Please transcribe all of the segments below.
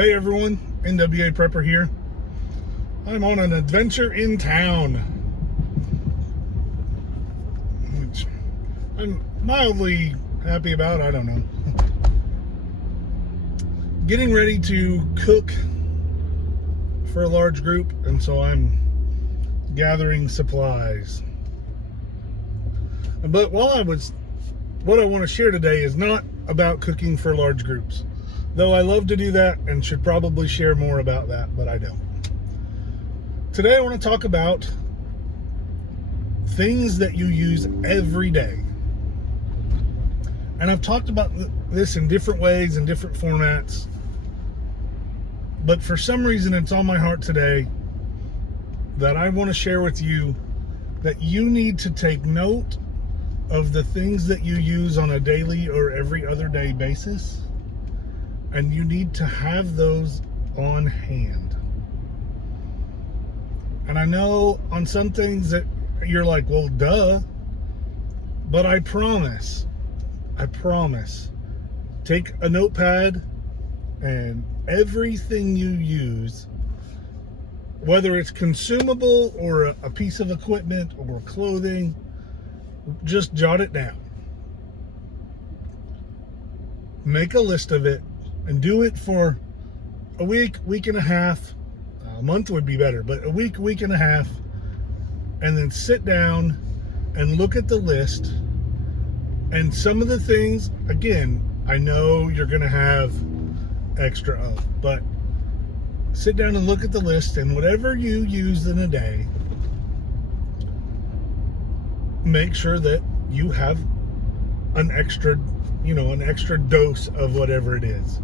Hey everyone, NWA Prepper here. I'm on an adventure in town, which I'm mildly happy about. I don't know. Getting ready to cook for a large group, and so I'm gathering supplies. But what I want to share today is not about cooking for large groups. Though I love to do that and should probably share more about that, but I don't. Today I want to talk about things that you use every day. And I've talked about this in different ways and different formats. But for some reason it's on my heart today that I want to share with you that you need to take note of the things that you use on a daily or every other day basis. And you need to have those on hand. And I know on some things that you're like, well, duh. But I promise, take a notepad and everything you use, whether it's consumable or a piece of equipment or clothing, just jot it down. Make a list of it. And do it for a week, week and a half. A month would be better, but a week, week and a half. And then sit down and look at the list. And some of the things, again, I know you're going to have extra of, but sit down and look at the list, and whatever you use in a day, make sure that you have an extra dose of whatever it is.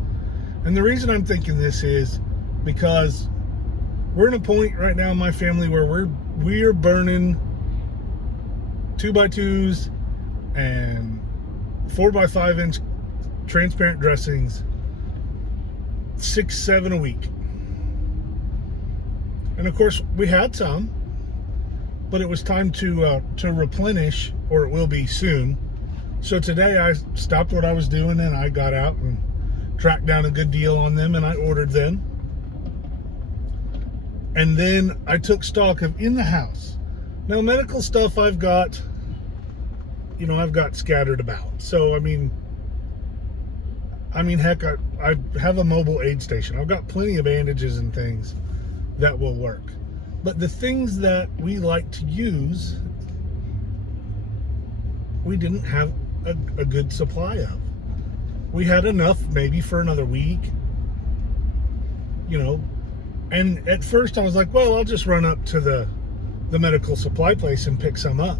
And the reason I'm thinking this is because we're in a point right now in my family where we're burning 2x2s and 4x5 inch transparent dressings 6-7 a week. And of course we had some, but it was time to replenish, or it will be soon. So today I stopped what I was doing and I got out and tracked down a good deal on them, and I ordered them. And then I took stock of in the house. Now, medical stuff I've got scattered about. So, I mean, heck, I have a mobile aid station. I've got plenty of bandages and things that will work. But the things that we like to use, we didn't have a good supply of. We had enough maybe for another week, and at first I was like, well, I'll just run up to the medical supply place and pick some up.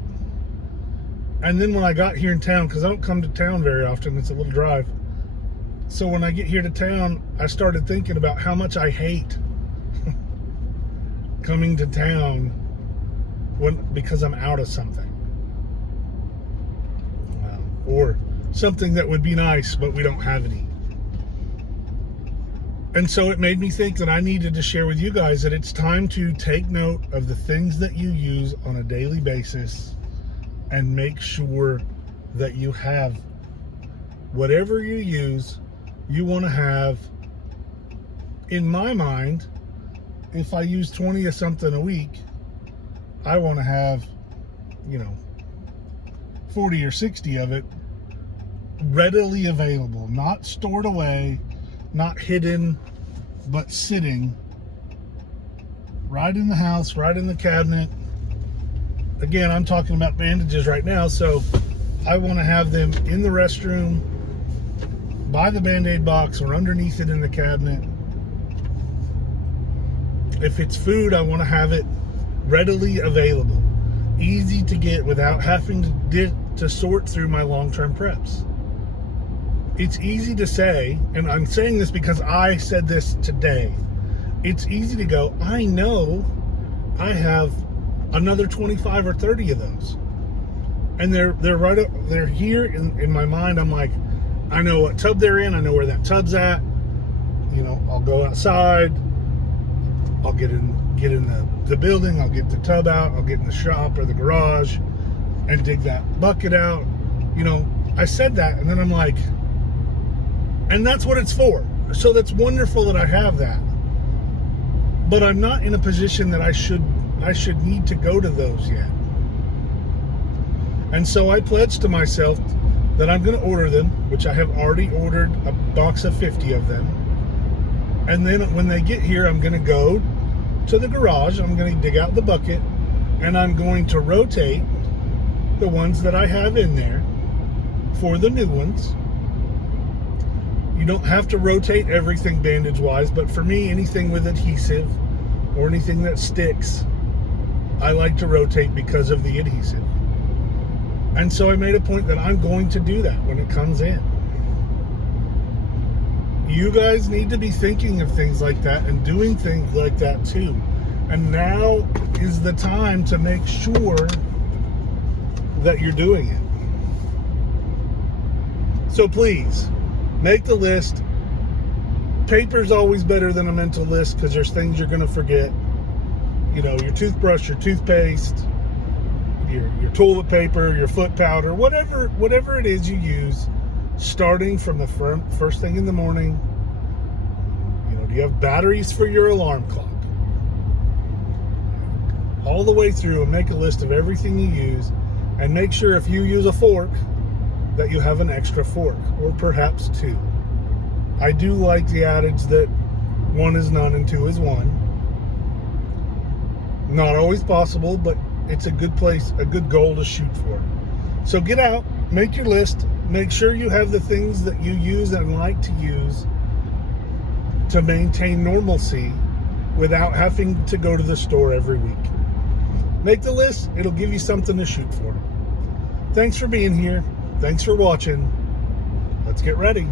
And then when I got here in town, because I don't come to town very often, it's a little drive, so when I get here to town, I started thinking about how much I hate coming to town because I'm out of something, or something that would be nice, but we don't have any. And so it made me think that I needed to share with you guys that it's time to take note of the things that you use on a daily basis and make sure that you have whatever you use, you want to have. In my mind, if I use 20 of something a week, I want to have 40 or 60 of it readily available, not stored away, not hidden, but sitting right in the house, right in the cabinet. Again, I'm talking about bandages right now, so I want to have them in the restroom, by the Band-Aid box, or underneath it in the cabinet. If it's food, I want to have it readily available, easy to get without having to sort through my long-term preps. It's easy to say, and I'm saying this because I said this today. It's easy to go, I know I have another 25 or 30 of those. And they're right up, they're here in my mind. I'm like, I know what tub they're in, I know where that tub's at. I'll go outside, I'll get in the building, I'll get the tub out, I'll get in the shop or the garage and dig that bucket out. I said that, and then I'm like, and that's what it's for. So that's wonderful that I have that. But I'm not in a position that I should need to go to those yet. And so I pledged to myself that I'm going to order them, which I have already ordered a box of 50 of them. And then when they get here, I'm going to go to the garage, I'm going to dig out the bucket, and I'm going to rotate the ones that I have in there for the new ones. You don't have to rotate everything bandage-wise, but for me, anything with adhesive or anything that sticks, I like to rotate because of the adhesive. And so I made a point that I'm going to do that when it comes in. You guys need to be thinking of things like that and doing things like that too. And now is the time to make sure that you're doing it. So please, make the list. Paper's always better than a mental list because there's things you're going to forget. You know, your toothbrush, your toothpaste, your toilet paper, your foot powder, whatever it is you use, starting from the first thing in the morning. You know, do you have batteries for your alarm clock? All the way through, and make a list of everything you use, and make sure if you use a fork that you have an extra fork, or perhaps two. I do like the adage that one is none and two is one. Not always possible, but it's a good place, a good goal to shoot for. So get out, make your list, make sure you have the things that you use and like to use to maintain normalcy without having to go to the store every week. Make the list, it'll give you something to shoot for. Thanks for being here. Thanks for watching. Let's get ready.